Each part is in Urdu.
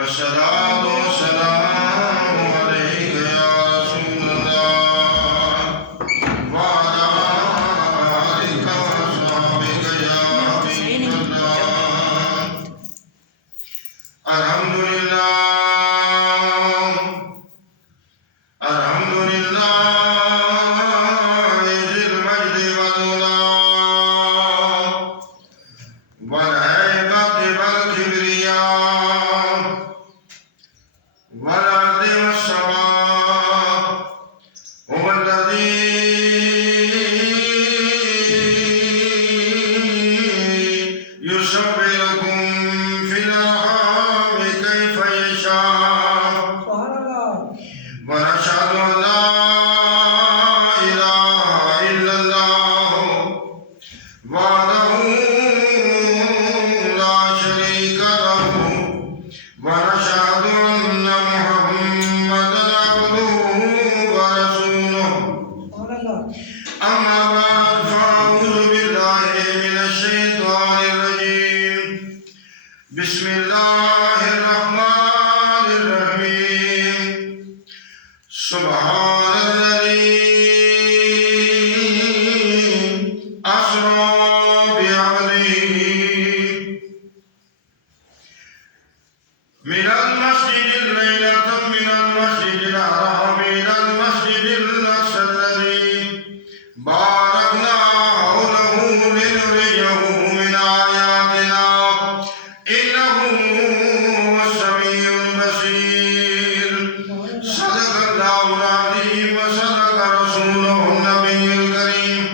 الصلاة والسلام عليك يا رسول الله وعلى آلك وصحبك يا حبيب الله. الحمد لله ذي المجد والعلا والهيبة والكبرياء والأرض والسماء. هو الذي يصوركم في الأرحام كيف يشاء. ونشهد أن لا إله إلا الله وحده لا شريك له ونشهد أن محمدا عبده ورسوله. أما بعد فأعوذ بالله من الشيطان الرجيم. بسم الله الرحمن الرحيم. سبحان الذي أسرى بعبده من المسجد الليلة من المسجد الحرام إلى المسجد الأقصى الذي باركنا حوله لنريه من آياتنا إنه هو السميع البصير. صدق الله العظيم وصدق رسوله النبي الكريم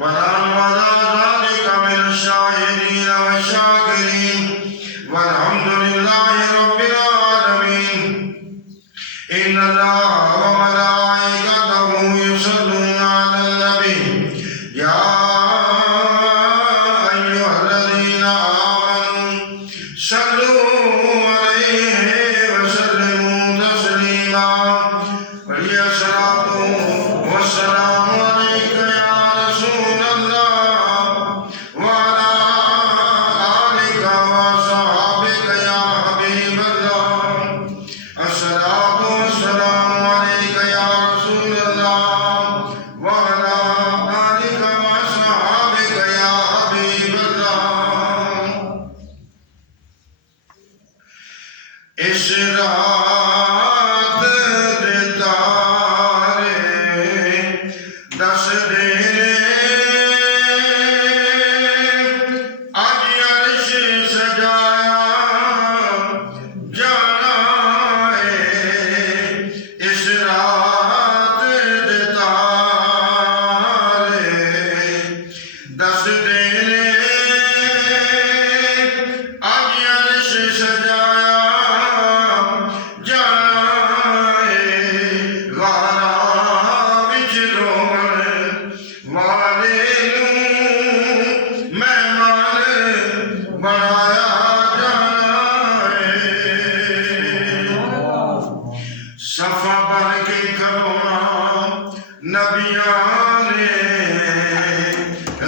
ونحن على ذلك من الشاهدين والشاكرين والحمد لله رب العالمين. إن الله وملائكته يصلون على النبي يا أيها الذين آمنوا صلوا عليه وسلموا تسليما. وهي الصلاة والسلام عليك يا رسول الله وعلى آلك وصحبك يا حبيب الله. الصلاة والسلام عليك يا رسول الله وعلى آلك وصحبك يا حبيب الله. اس رات دے تارے دس دینے اج عرش سجایا جانا ہے. اس رات دے تارے دس دینے اج عرش سجایا جانا ہے. غارہ وچ رون والے نوں مہمان بنایا جانا ہے. صفا بن کے کھلونا نبیاں نے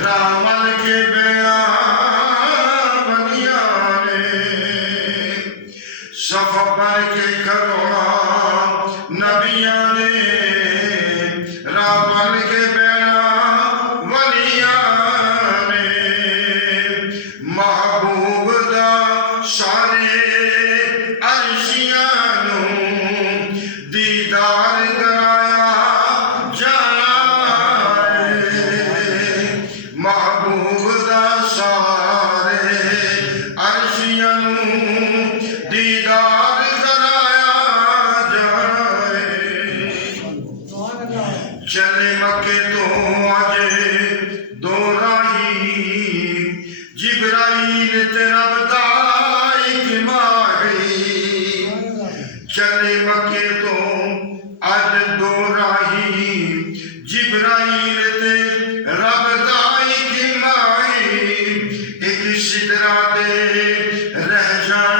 راہ مل کے بیڑا بنیاں نے. صفا بن کے کھلونا نبیاں نے راہ مل کے بیڑا بنیاں نے. محبوب دا سارے عرشیاں نوں دیدار کرایا جانا ہے. محبوب دا سارے عرشیاں نوں دیدار کرایا جانا ہے. چلے مکے تو اج دو راہی جبرائیل تے رب دا ایک ماہی. چلے مکے تو اج دو راہی جبرائیل تے رب دا ایک ماہی. ایک سدرا تے رہ جان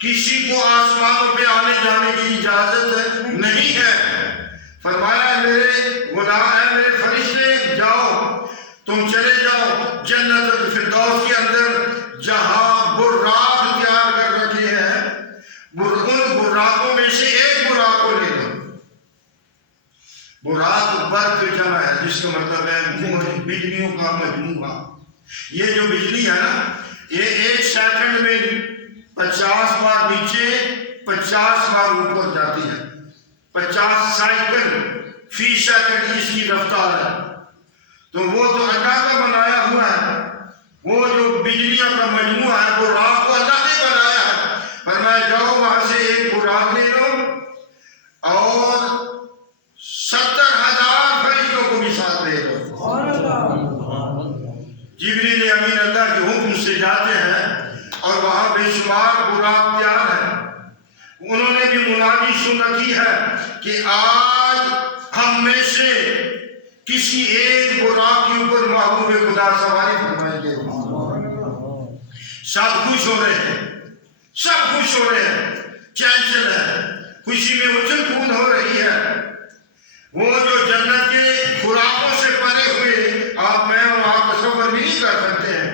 کسی کو آسمانوں پہ آنے جانے کی اجازت نہیں ہے۔ فرمایا میرے غلام ہے، میرے فرشتے جاؤ، تم چلے جاؤ جنت الفردوس کے اندر جہاں براق تیار کر رکھے ہیں، ان براقوں میں سے ایک براق کو لے لو۔ براق برق جمع ہے، جس کا مطلب ہے بجلیوں کا مجموعہ۔ یہ جو بجلی ہے نا، یہ ایک سیکنڈ میں 50 بار نیچے 50 بار اوپر جاتی ہے۔ 50 سائیکل فی سیکنڈ اس کی رفتار ہے۔ تو وہ تو اللہ کا بنایا ہوا ہے، وہ جو بجلیوں کا مجموعہ ہے وہ راہ کو اللہ نے بنایا ہے۔ فرمایا جاؤ وہاں سے ایک براق لے لو اور 70,000 فرشتوں کو بھی ساتھ لے لو۔ جبریل امین اللہ کے حکم سے جاتے ہیں اور وہاں بے شمار براق تیار ہے۔ انہوں نے بھی منادی سن رکھی ہے کہ آج ہم میں سے کسی ایک براق کے اوپر محبوب خدا سواری فرمائیں گے۔ سب خوش ہو رہے ہیں، سب خوش ہو رہے ہیں، چین چل ہے، خوشی میں اچھل کود ہو رہی ہے۔ وہ جو جنت کے خوراکوں سے پرے ہوئے آپ میں اور آپ تصور بھی نہیں کر سکتے ہیں۔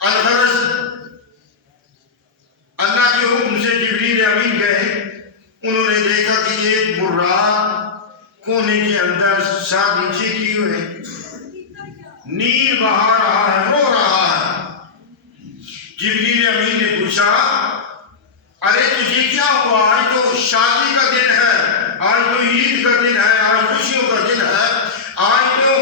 الغرض اللہ کے حکم سے جبریل امین گئے، انہوں نے دیکھا کہ ایک براق کونے کے اندر سر نیچے کیے ہوئے نیل بہا رہا ہے، رو رہا ہے۔ جبریل امین نے پوچھا ارے تجھے کیا ہوا؟ آج تو شادی کا دن ہے، آج تو عید کا دن ہے، آج خوشیوں کا دن ہے، آج تو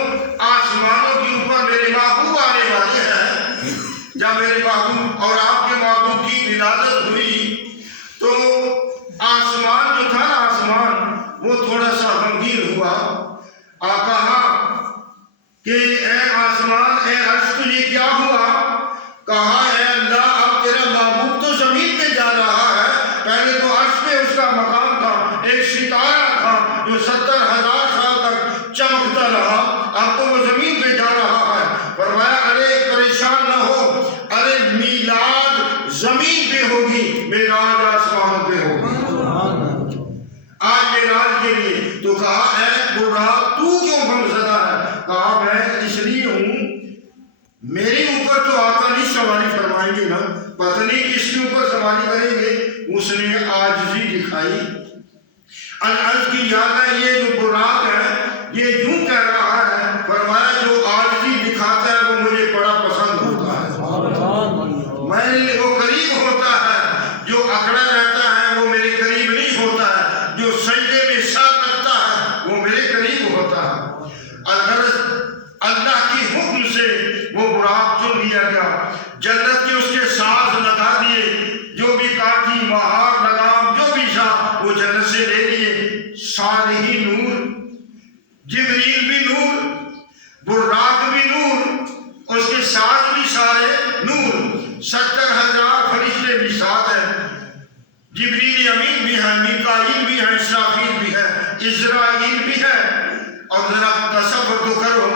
آسمانوں کے اوپر میرے محبوب آنے والے ہیں۔ جب میرے محبوب اور آپ کے محبوب کی ولادت ہوئی تو آسمان جو تھا نا، آسمان وہ تھوڑا سا غمگین ہوا۔ کہا کہ اے آسمان، اے عرش، تجھے کیا ہوا؟ کہا اے اللہ، اب تیرا محبوب تو زمین پہ جا رہا ہے، پہلے تو عرش پہ اس کا مقام تھا، ایک ستارہ تھا جو 70,000 سال تک چمکتا رہا، اب تو وہ زمین پہ جا رہا ہے۔ فرمایا ارے پریشان نہ ہو، ارے میلاد زمین پہ ہوگی، معراج آسمانوں پہ ہوگی۔ آج معراج کے لیے تو کہا اے براق تو کیوں غمزدہ ہے؟ کہا میں اس لیے ہوں، میرے اوپر تو آقا نہیں سواری فرمائیں گے نا، پتہ نہیں کس کے اوپر سواری کریں گے۔ اس نے عاجزی دکھائی۔ العرض کی یاد ہے، یہ جو براق ہے یہ یوں کہہ رہا ہے، فرمایا جو عاجزی دکھاتا ہے وہ مجھے بڑا پسند ہوتا ہے، میرے لیے وہ قریب ہوتا ہے، جو اکڑا رہتا ہے وہ میرے قریب نہیں ہوتا ہے، جو سجدے میں سر رکھتا ہے وہ میرے قریب ہوتا ہے۔ الغرض اللہ کے حکم سے وہ براق چن لیا گیا، جنت کے اس کے ساز لگا دیے، جو بھی کاٹھی مہار لگام جو بھی تھا وہ جنت سے لے لیے، سارے ہی نور، جبریل بھی نور، براق بھی نور، اس کے ساتھ بھی سارے نور، 70,000 فرشتے بھی ساتھ ہیں، جبریل امین بھی ہے، میکائیل بھی ہے، اسرافیل بھی ہے، عزرائیل بھی ہے۔ اور ذرا تصور تو کرو،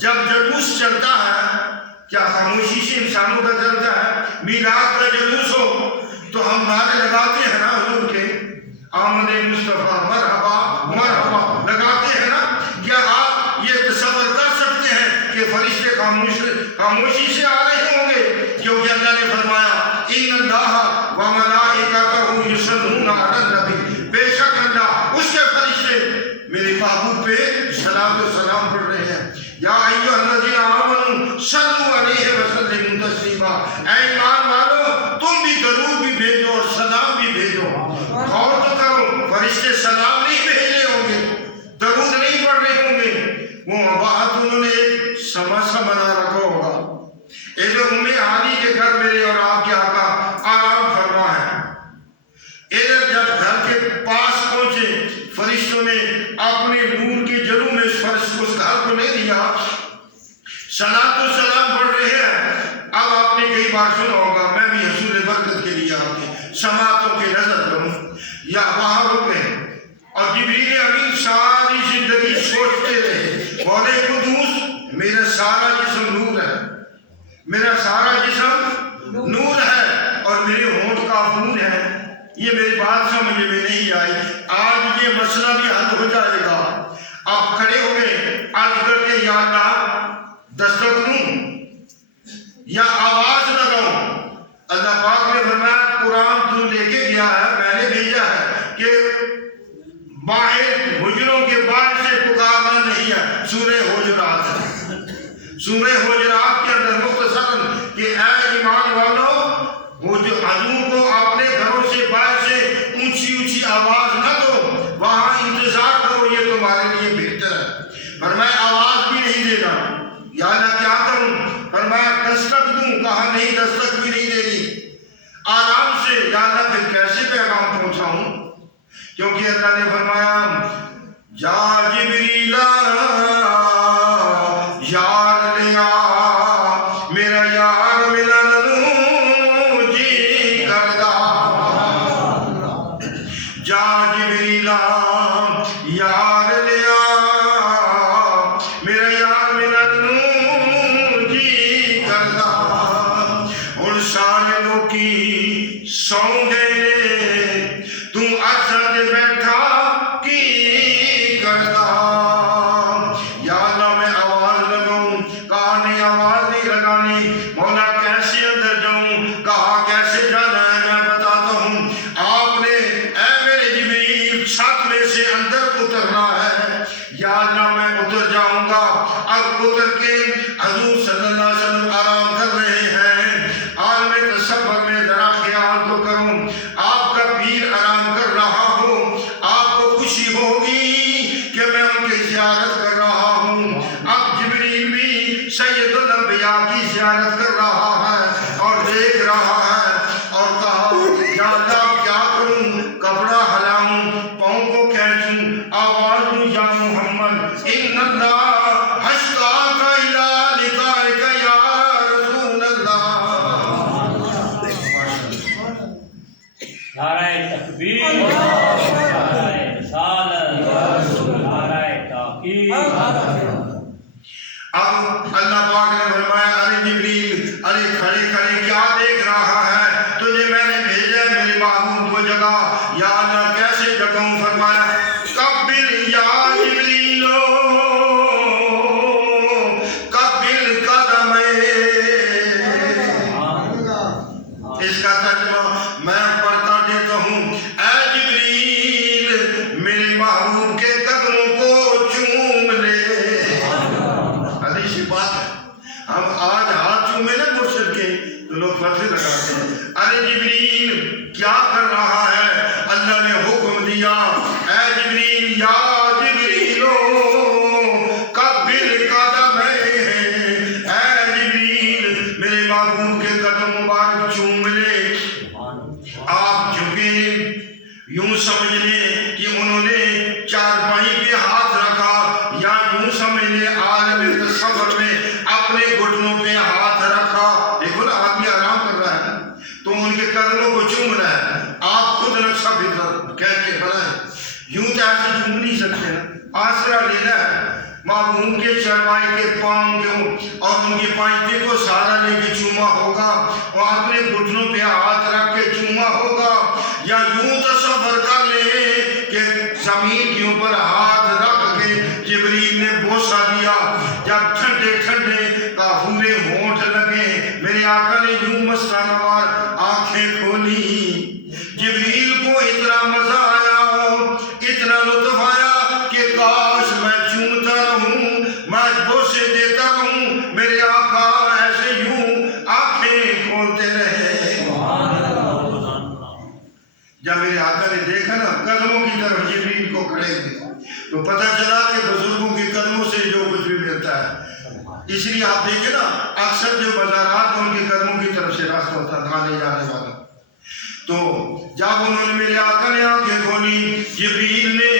جب جلوس چلتا ہے، کیا خاموشی سے انسانوں کا چلتا ہے؟ میلاد کا جلوس ہو تو ہم نعرے لگاتے ہیں نا حضور کے، آمد مصطفیٰ مرحبا مرحبا لگاتے ہیں نا۔ کیا آپ یہ تصور کر سکتے ہیں کہ فرشتے خاموشی سے آ رہے ہوں گے؟ کیونکہ اللہ نے فرمایا ان اللہ و ملائکتہ یصلون علی النبی، بے شک اللہ اس کے فرشتے میرے محبوب پہ صلاۃ و سلام پڑھ رہے ہیں۔ یا ایھا الذین آمنوا صلوا علیہ وسلموا تسلیما، اے ایمان والو تم بھی درود بھی بھیجو اور سلام بھی بھیجو۔ غور تو کرو، فرشتے سلام نہیں بھیج رہے ہوں گے، درود نہیں پڑھ رہے ہوں گے، وہ بات انہوں نے ایک سماسا بنا رکھا ہوگا۔ اے جو ہانی کے گھر میرے اور آپ کے آقا آرام فرما ہے، ادھر جب گھر کے پاس پہنچے، فرشتوں نے اپنے نور کے جلو میں اس گھر کو لے لیا، صلاۃ و سلام پڑھ رہے ہیں۔ اب آپ نے کئی بار سنا ہوگا، میں بھی حصول برکت کے لیے آپ کے سماعتوں کی نظر کروں، یا وہاں رکے اور جبریل امین ساری زندگی سوچتے رہے، مولا قدوس میرا سارا جسم نور ہے، میرا سارا جسم نور ہے، اور میرے ہونٹ کافور ہے، یہ میری بات سمجھ میں نہیں آئی. آج یہ مسئلہ بھی حل ہو جائے گا. آپ کھڑے ہو گئے, عرض کرتے یا اللہ دستک دوں یا آواز لگاؤں. اللہ پاک نے فرمایا قرآن تو لے کے گیا ہے, میں نے بھیجا ہے کہ باہر حجروں کے باہر سے پکارنا نہیں ہے. سورہ حجرات ہے, سورہ حجرات کے اندر مختصراً کہ اے ایمان والو وہ جو حضور کو اپنے گھروں سے باہر سے اونچی اونچی آواز نہ دو, وہاں انتظار کرو, یہ تمہارے لیے بہتر ہے. فرمایا آواز بھی نہیں دینا. یا اللہ کیا کروں؟ فرمایا دستک دوں. کہا نہیں دستک بھی نہیں دینی, آرام سے. یا اللہ پھر کیسے پیغام پہنچاؤں؟ کیونکہ اللہ نے فرمایا جا جبریل یار لیا میرا یار ملن جی کردا. جا جبریل یار لیا میرا یار ملن جی کردا. ہن سارے لوکی سو گئے تم عرصہ تے بیٹھا کی کردا. یا اللہ میں آواز لگاؤں. کہا نہیں آواز نہیں لگانی. مولا کیسے اندر جاؤں؟ کہا کیسے جانا ہے میں بتاتا ہوں. آپ نے اے میرے جبریل چھت میں سے اندر اترنا ہے. یا اللہ میں اتر جاؤں گا. اب اتر کے حضور صلی اللہ علیہ وسلم آرام کر رہے ہیں. عالم تصور میں ذرا خیال تو کروں, آپ کا پیر آرام کر رہا ہو, آپ کو خوشی ہوگی کہ میں ان کی زیارت کر رہا ہوں. اب جبریل بھی سید الانبیاء کی زیارت کر رہا ہے اور دیکھ رہا ہے, اور کہا یا اللہ کیا کروں؟ کپڑا ہلاؤں, پاؤں کو کھینچوں, آواز دوں یا محمد ان اللہ اشتاق الی لقائک یا رسول اللہ. نعرہ تکبیر, نعرہ رسالت, نعرہ تحقیق. اب اللہ پاک نے فرمایا ارے جبریل, ارے کھڑے کھڑے کیا دیکھ رہا ہے؟ تجھے میں نے بھیجا میرے محبوب کو جگہ. یا اللہ کیسے جگہوں؟ فرمایا قبل یا جبریلو قبل قدمے. اس کا ترجمہ میں پڑھ کر دیتا ہوں. اے جبریل میرے محبوب کے قدموں کو چوم لے. حدیث بات ہے, ہم آج ہاتھ چومے نا مرشد کے تو لوگ فتوے لگاتے ہیں. ارے جبریل کیا کر رہا ہے؟ اللہ نے حکم دیا اے جبریل یا جبریلو قبل قدمے. اے جبریل میرے محبوب کے قدم مبارک چوم لے. آپ جھکے, یوں سمجھ لیں کہ انہوں نے چارپائی پہ ہاتھ رکھا, یا یوں سمجھ لیں عالم تصور میں اپنے گھٹنوں پہ ہاتھ رکھا. دیکھو نا آدمی آرام کر رہا ہے تو ان کے قدموں کو چومنا ہے. آپ خود نقشہ فطرت کہہ کے بنائیں, یوں تو ایسے چوم نہیں سکتے. آسرا لینا ہے معموم کے چروائی کے پاؤں کو اور ان کی پائنٹے کو سارا لے کے چوما ہوگا, اور اپنے گھٹنوں پہ ہاتھ رکھ کے چوما ہوگا. یا یوں تصور کر لے کہ زمین کے اوپر ہاتھ رکھ کے جبریل نے بوسہ دیا. جب ٹھنڈے ٹھنڈے کافورے ہونٹ لگے, میرے آقا نے یوں مستانہ وار آنکھیں کھولی. جبریل کو اتنا مزہ آیا, اتنا لطف آیا کہ کاش میں چومتا رہوں, میں بوسے دیتا رہوں. میرے آقا ایسے یوں آنکھیں کھولتے رہے. جب میرے آقا نے دیکھا نا قدموں کی طرف جبریل کو کھڑے ہوئے تو پتہ چلا کہ بزرگوں کے قدموں سے جو کچھ بھی ملتا ہے. اس لیے آپ دیکھیں نا اکثر جو بازارات ان کے قدموں کی طرف سے راستہ ہوتا ہے آنے جانے والا. تو جب انہوں نے میرے آقا نے آنکھیں کھولی, جبریل نے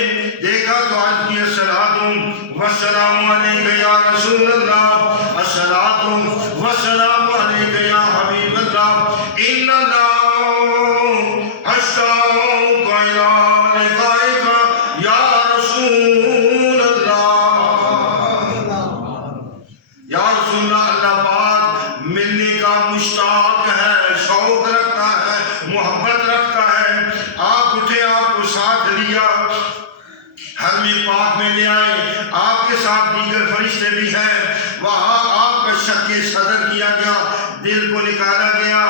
دیکھا تو عرض کی الصلاۃ والسلام علیک یا رسول اللہ, الصلاۃ والسلام علیک یا حبیب اللہ, ان اللہ اشتاق الی لقائک یا رسول اللہ. یا رسول اللہ, اللہ پاک ملنے کا مشتاق ہے, شوق رکھتا ہے, محبت رکھتا ہے. آپ دیگر فرشتے بھی ہیں. وہاں آپ کا شق صدر کیا گیا, دل کو نکالا گیا.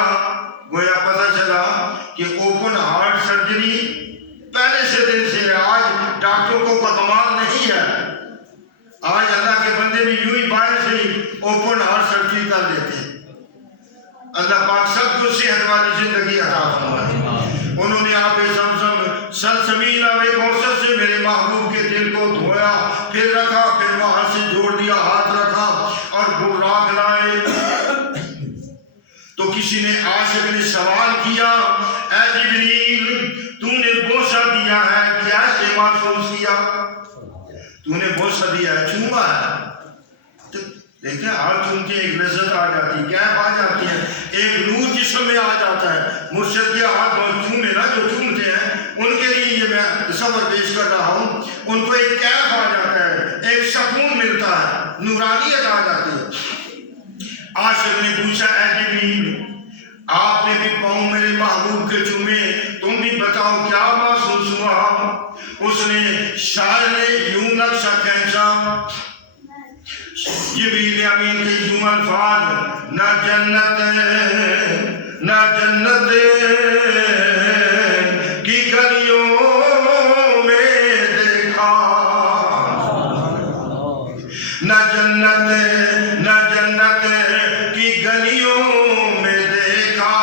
گویا پتہ چلا کہ اوپن ہارٹ سرجری پہلے سے دن سے ہے. آج ڈاکٹروں کو کمال نہیں ہے. آج اللہ کے بندے بھی یوں ہی باہر سے ہی اوپن ہارٹ سرجری کر دیتے ہیں. اللہ پاک سب کو صحت والی زندگی عطا فرمائے. انہوں نے آب زمزم سلسبیل آب کوثر سے میرے محبوب کے دل کو دھویا, پھر رکھا, پھر وہاں سے جوڑ دیا, ہاتھ رکھا اور براق لائے. تو کسی نے عاشق نے سوال کیا, اے جبریل تو نے بوسہ دیا ہے, کیسے محسوس کیا؟ تو نے بوسہ دیا ہے, چوما ہے. دیکھیں ہاتھ چومتے ایک لذت آ جاتی ہے, کیف آ جاتی ہے, ایک نور جسم میں آ جاتا ہے. مرشد کے ہاتھ چومے نا جو چومتے ہیں ان کے لیے یہ میں تصور پیش کر رہا ہوں. ان کو ایک کیف آ جاتا ہے, ایک سکون ملتا ہے, نورانیت آ جاتی ہے. عاشق نے پوچھا, اے جبریل آپ نے بھی پاؤں میرے محبوب کے چومے, تم بھی بتاؤ کیا محسوس ہوا؟ اس نے شاعر نے یوں نقشہ کھینچا, جبریل امین کے یوں الفاظ, نہ جنت کی گلیوں میں دیکھا, نہ جنت کی گلیوں میں دیکھا,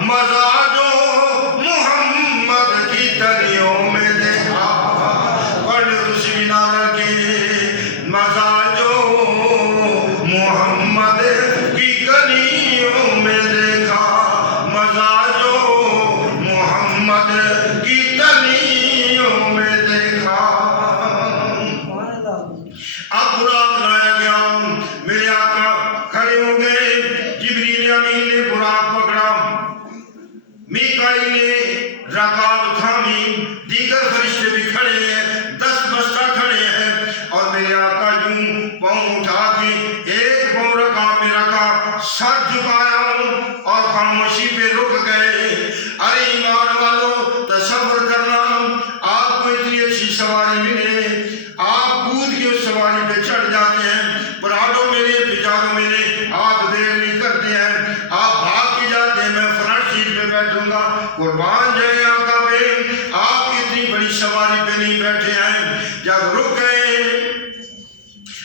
مزہ جو محمد کی گلیوں میں دیکھا. پڑھ اسی نعرہ کے مزہ جو محمد کی گلیوں میں دیکھا, مزہ جو محمد کی گلیوں میں دیکھا. اب براق لایا گیا, میرے آقا کھڑے ہو گئے. جبریل امین نے براق پکڑا, میکائیل نے رکاب تھامی, دیگر فرشتے بھی کھڑے ہیں, 10 بستہ کھڑے ہیں. اور میرے آقا یوں پاؤں اٹھا کے ایک پاؤں رکاب میں رکھا, سر جھکایا اور خاموشی پہ رک گئے. ارے ایمان والو تصور کرنا, آپ کو اتنی اچھی سواری ملے, آپ کود کے اس سواری پہ چڑھ جاتے ہیں, پراڈو میرے پجارو میرے, آپ دیر نہیں کرتے ہیں, آپ بھاگ کے جاتے ہیں, میں فرنٹ سیٹ پہ بیٹھوں گا. قربان جائے آقا پہ, آپ اتنی بڑی سواری پہ نہیں بیٹھے ہیں. جب رک گئے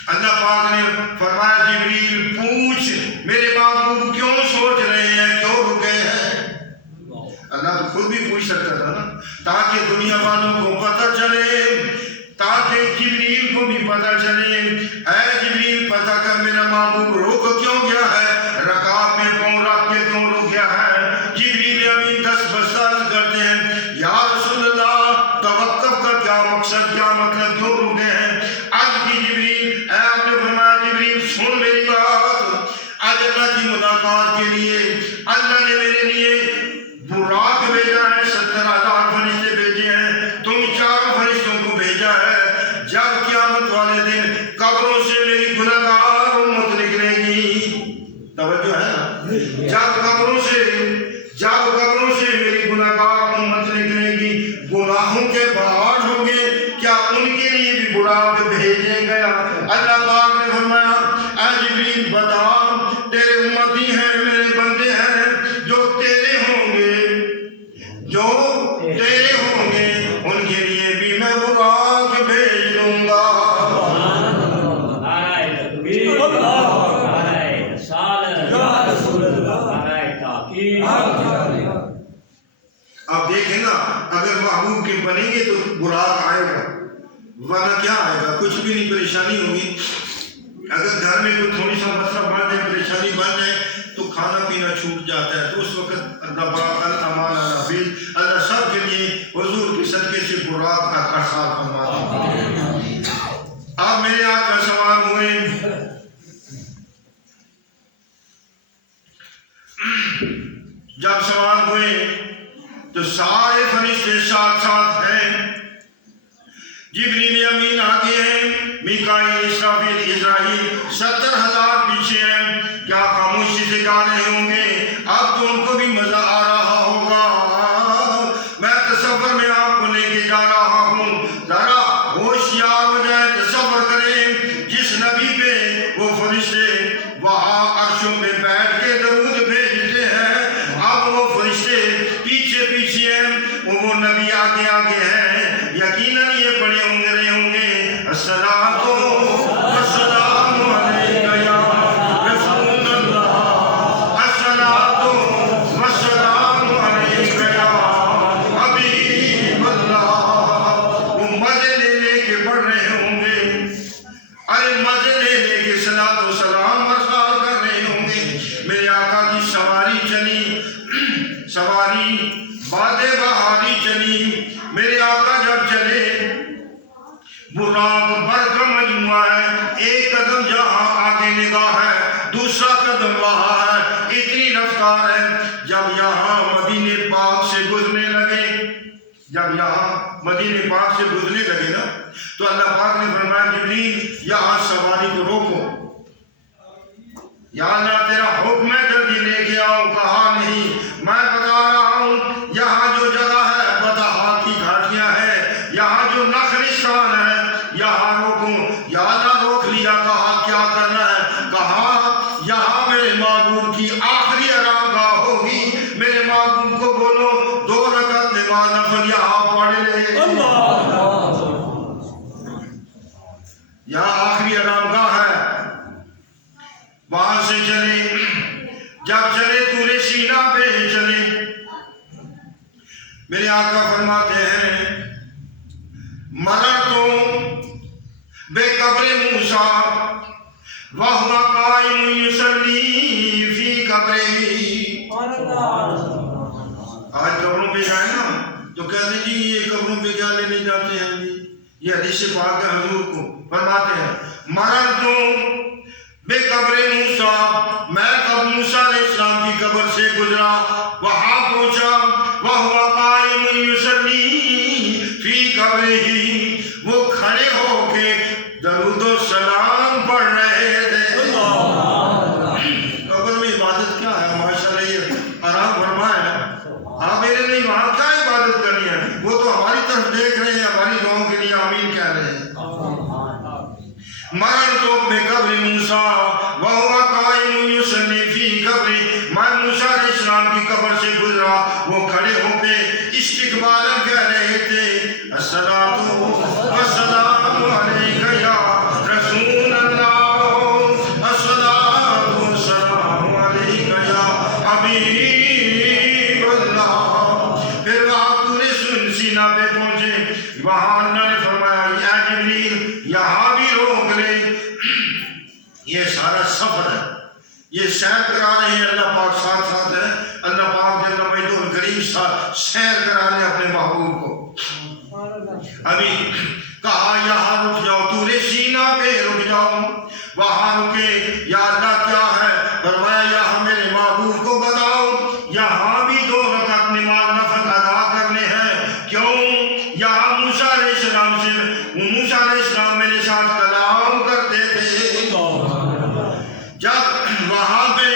اللہ پاک نے فرمایا, جبریل پوچھ میرے محبوب کیوں سوچ رہے ہیں, کیوں رک گئے ہیں؟ اللہ تو خود بھی پوچھ سکتا تھا نا, تاکہ دنیا والوں کو پتہ چلے, تاکہ جبریل کو بھی پتہ چلے. اے جبریل پتہ کر میرا محبوب رک کیوں گیا ہے, رکاب میں پاؤں رکھ کے کیوں رک گیا ہے؟ جبریل امین 10 بستہ کرتے ہیں, یا رسول اللہ توقف کا کیا مقصد, کیا مطلب, کیوں رک گئے ہیں؟ آج کی جبریل, اے آپ نے فرمایا جبریل سن میری بات, آج اللہ کی ملاقات کے لیے اللہ نے میرے لیے براق بھیجا ہے, 70,000 فرشتے بھیجے ہیں, تم چاروں فرشتوں کو بھیجا ہے. جب قیامت والے دن قبروں سے میری گناہگار امت نکلے گی, توجہ ہے نا, جب قبروں سے میری گناہگار امت نکلے گی, گناہوں کے پہاڑ ہوں گے, کیا ان کے لیے بھی براق بھیجے گیا؟ اللہ پاک نے فرمایا, اے جبریل بتا, تیرے امتی ہیں, میرے بندے ہیں, جو تیرے ہوں گے, ان کے لیے بھی میں براق بھیج دوں گا. اب دیکھیں نا, اگر محبوب کے بنیں گے تو براق آئے گا, ورنہ کیا آئے گا, کچھ بھی نہیں, پریشانی ہوگی. اگر گھر میں کوئی تھوڑی سا مسئلہ بن جائے, پریشانی بن جائے, تو کھانا پینا چھوٹ جاتا ہے. تو اس وقت الامان اللہ سب کے لیے حضور کے صدقے سے براق کا ارسال فرما دیں. اب میرے آقا سوار ہوئے, جب سوار ہوئے تو سارے فرشتے ساتھ ساتھ ہیں. جبریل امین آگے ہیں, میکائیل, اسرافیل, اسرائیل 70,000 پیچھے ہیں. کیا خاموشی سے گا رہے ہوں گے؟ اب تو ان کو بھی مزہ آ رہا ہوگا. میں تصور میں آپ کو لے کے جا رہا ہوں, ذرا ہوشیار ہو جائے, تصور رہنما ہے، ایک قدم جہاں آگے نگاہ ہے، دوسرا قدم وہاں ہے، اتنی رفتار ہے۔ جب یہاں مدینے پاک سے گزرنے لگے، جب یہاں مدینے پاک سے گزرنے لگے نا، تو اللہ پاک نے فرمایا جبریل یہاں سواری کو روکو، یا اللہ تیرا حکم ہے جلدی لے کے آؤ۔ کہا نہیں، میں بتا رہا ہوں یہاں جو جگہ ہے بدہا کی گھاٹیاں ہے، یہاں جو نخلستان ہے یہاں روکو۔ یا اللہ روک لیا۔ کہا کیا کرنا ہے؟ کہا یہاں میرے معبود کی آخری آرام گاہ ہوگی، میرے معبود کو بولو 2 رکعت نماز نفل یہاں پڑھ لے۔ یہاں آخری آرام گاہ ہے، وہاں سے چلے۔ جب چلے طور سینا پہ چلے، میرے آقا فرماتے ہیں مررتو بے قبر موسیٰ وَهُوَ قَائِمٌ يُصَلِّي فِي قَبْرِهِ۔ آج قبروں پہ جائیں نا تو کہتے ہیں جی یہ قبروں پہ کیا لینے جاتے ہیں جی، یہ حدیث پاک ہے، حضور کو فرماتے ہیں مررتو بے قبر موسیٰ، میں قبر موسیٰ علیہ السلام کی قبر سے گزرا، وہاں پہنچا، وَهُوَ قَائِمٌ يُصَلِّي فِي قَبْرِهِ، وہ کھڑے ہو کے درود و سلام پڑھ رہے تھے۔ قبر میں عبادت کیا ہے؟ ماشاءاللہ یہ آرام فرمایا ہے، میرے نہیں وہاں کیا عبادت کرنی ہے؟ وہ تو ہماری طرف دیکھ رہے ہیں، ہماری دعاؤں کے لیے آمین کہہ رہے ہیں۔ مررتو بقبر موسیٰ وَهُوَ قَائِمٌ يُصَلِّي فِي قَبْرِهِ، میں موسیٰ علیہ السلام کی قبر سے گزرا، وہ کھڑے ہو کے استقبالاً کہہ رہے تھے الصلاۃ والسلام علیک یا رسول اللہ، الصلاۃ والسلام علیک یا حبیب اللہ۔ پھر وہاں طور سینا پہ پہنچے، وہاں اللہ نے فرمایا یا جبریل یہاں بھی روک لے۔ یہ سارا سفر ہے، یہ سیر کرا رہے ہیں، اللہ پاک ساتھ ساتھ ہے، اللہ پاک جل مجدہ الکریم سیر کرا رہے ہیں اپنے محبوب کو۔ ابھی کہا یہاں رک جاؤ، طور سینا پہ رک جاؤ، وہاں رکے۔ یا اللہ کیا ہے؟ فرمایا یہاں میرے محبوب کو بتاؤ یہاں بھی 2 رکعت نماز نفل ادا کرنے ہیں۔ کیوں؟ یہاں موسیٰ علیہ السلام سے موسیٰ علیہ السلام میرے ساتھ کلام کرتے تھے، جب وہاں پہ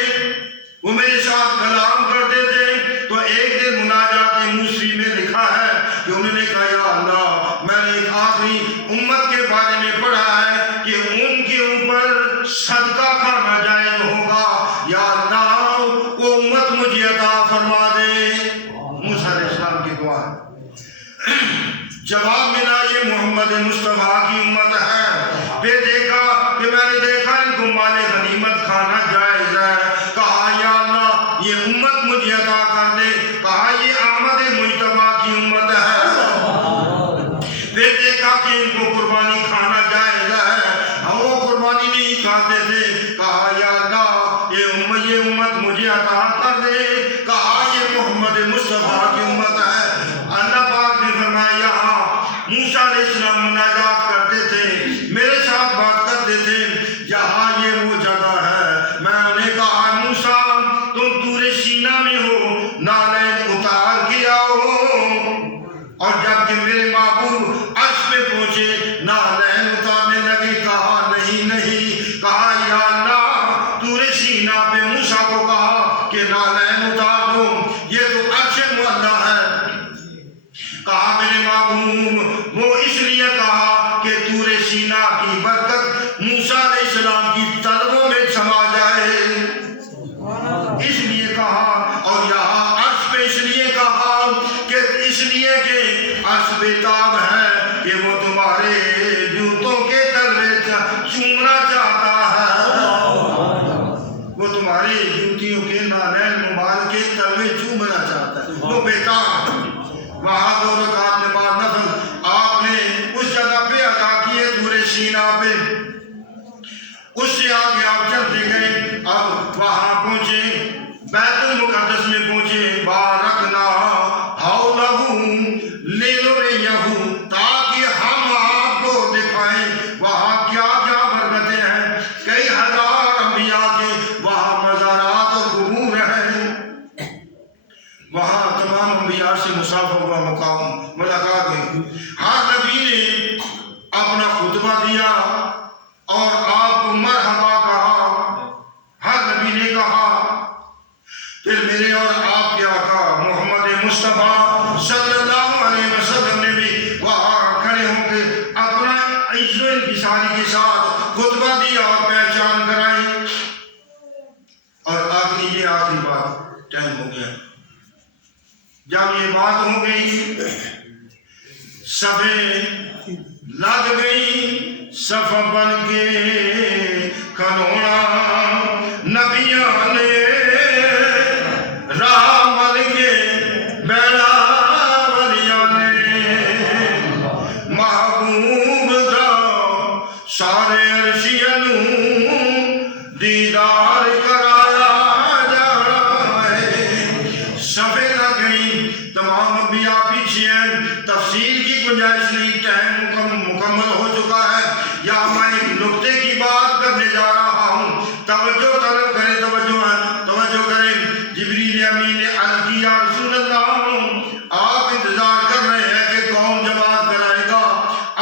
وہ میرے ساتھ کلام کرتے تھے تو ایک دن مناجات موسیٰ میں لکھا ہے کہ انہوں نے کہا یا اللہ میں نے ایک آخری امت کے بارے میں پڑھا ہے کہ ان کے اوپر صدقہ کھانا جائز ہوگا، یا اللہ وہ امت مجھے عطا فرما دے۔ موسیٰ علیہ السلام کی دعا ہے۔ جواب ملا یہ محمد مصطفیٰ کی امت ہے۔ پھر دیکھا کہ میں نے دیکھا ان کو مال غنیمت کھانا جائز ہے، کہا یا اللہ یہ امت مجھے عطا کر دے، کہا یہ احمد مجتبیٰ کی امت ہے۔ پھر دیکھا کہ ان کو قربانی کھانا جائز ہے، ہم وہ قربانی نہیں کھاتے تھے، کہا یا اللہ یہ امت مجھے عطا کر دے، کہا یہ محمد مصطفیٰ کی امت ہے۔ اللہ پاک نے فرمایا یہاں موسیٰ علیہ السلام مناجات کرتے تھے، میرے ساتھ بات کرتے تھے، یہاں یہ وہ جگہ ہے۔ میں نے کہا موسیٰ تم طور سینا میں ہو، نالین اتار کے آؤ، اور جب کہ میرے محبوب عرش پہ پہنچے نالین اتارنے لگے، کہا نہیں، کہا یا اللہ طور سینا پہ موسیٰ کو کہا کہ نالین اتار دو، یہ تو عرش معلیٰ ہے۔ کہا میرے محبوب وہ اس لیے کہا کہ طور سینا کی برکت موسیٰ علیہ السلام کی طلبوں میں سما جائے، اس لیے کہا، اور یہاں عرش پہ اس لیے کہا کہ اس لیے کہ عرش بیتاب ہے کہ وہ تمہارے جوتوں کے تلوے چومنا چاہتا ہے، وہ تمہاری جوتیوں کے نالین مبارک کے تلوے چومنا چاہتا ہے، وہ بیتاب ہے۔ وہاں 2 رکعت نماز نفل آپ نے اس جگہ پہ ادا کیے طور سینا پہ۔ اس سے آگے آپ چلتے گئے، اب وہاں پہنچے بیت المقدس میں پہنچے، بارکنا حولہ لینوریہ، تاکہ ہم آپ کو دکھائیں وہاں کیا کیا اور آپ کو مرحبا کہا، ہر نبی نے کہا۔ پھر میرے اور آپ کے آقا محمد مصطفیٰ صلی اللہ علیہ وسلم نے بھی وہاں کھڑے ہو کے اپنا عز و انکساری کے ساتھ خطبہ دیا اور پہچان کرائی۔ اور یہ آخری بات، ٹائم ہو گیا، جب یہ بات ہو گئی، صفیں لگ گئی، صف بن کے کھلونا نبیوں نے راہ مل کے بیڑا ولیاں نے محبوب دا سارے عرشیاں نوں دیدار کرایا جانا ہے۔ صفیں لگ گئی، تمام انبیاء پیچھے ہیں، تفصیل کی گنجائش نہیں، ٹائم مکمل ہو چکا ہے۔ یا میں ایک نقطے کی بات کرنے جا رہا ہوں، توجہ طلب کریں، توجہ کریں۔ جبریل امین نے عرض کی، یا رسول اللہ، آپ انتظار کر رہے ہیں کہ کون جواب کرائے گا؟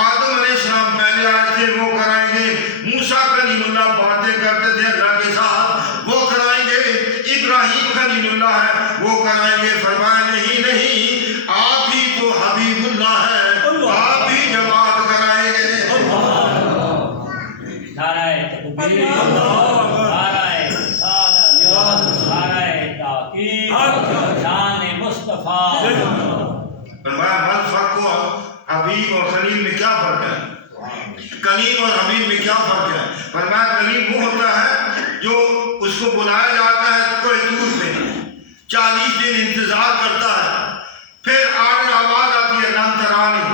آدم علیہ السلام پہلے آئے تھے، وہ کرائیں گے۔ موسیٰ کلیم اللہ باتیں کرتے تھے اللہ کے ساتھ، وہ کرائیں گے۔ ابراہیم خلیل اللہ ہے، وہ کرائیں گے۔ فرمایا نہیں، آپ ہی تو حبیب اللہ ہے، آپ ہی جواب کرائیں گے۔ نعرہ تکبیر، نعرہ رسالت، نعرہ تحقیق، شان مصطفیٰ۔ فرمایا بل فرق ہوا، حبیب اور خلیل میں کیا فرق ہے؟ کلیم اور حبیب میں کیا فرق ہے؟ فرمایا کلیم وہ ہوتا ہے جو اس کو بلایا جاتا ہے کوئی دور میں، 40 دن انتظار کرتا ہے، پھر آگے آواز آتی ہے لن ترانی،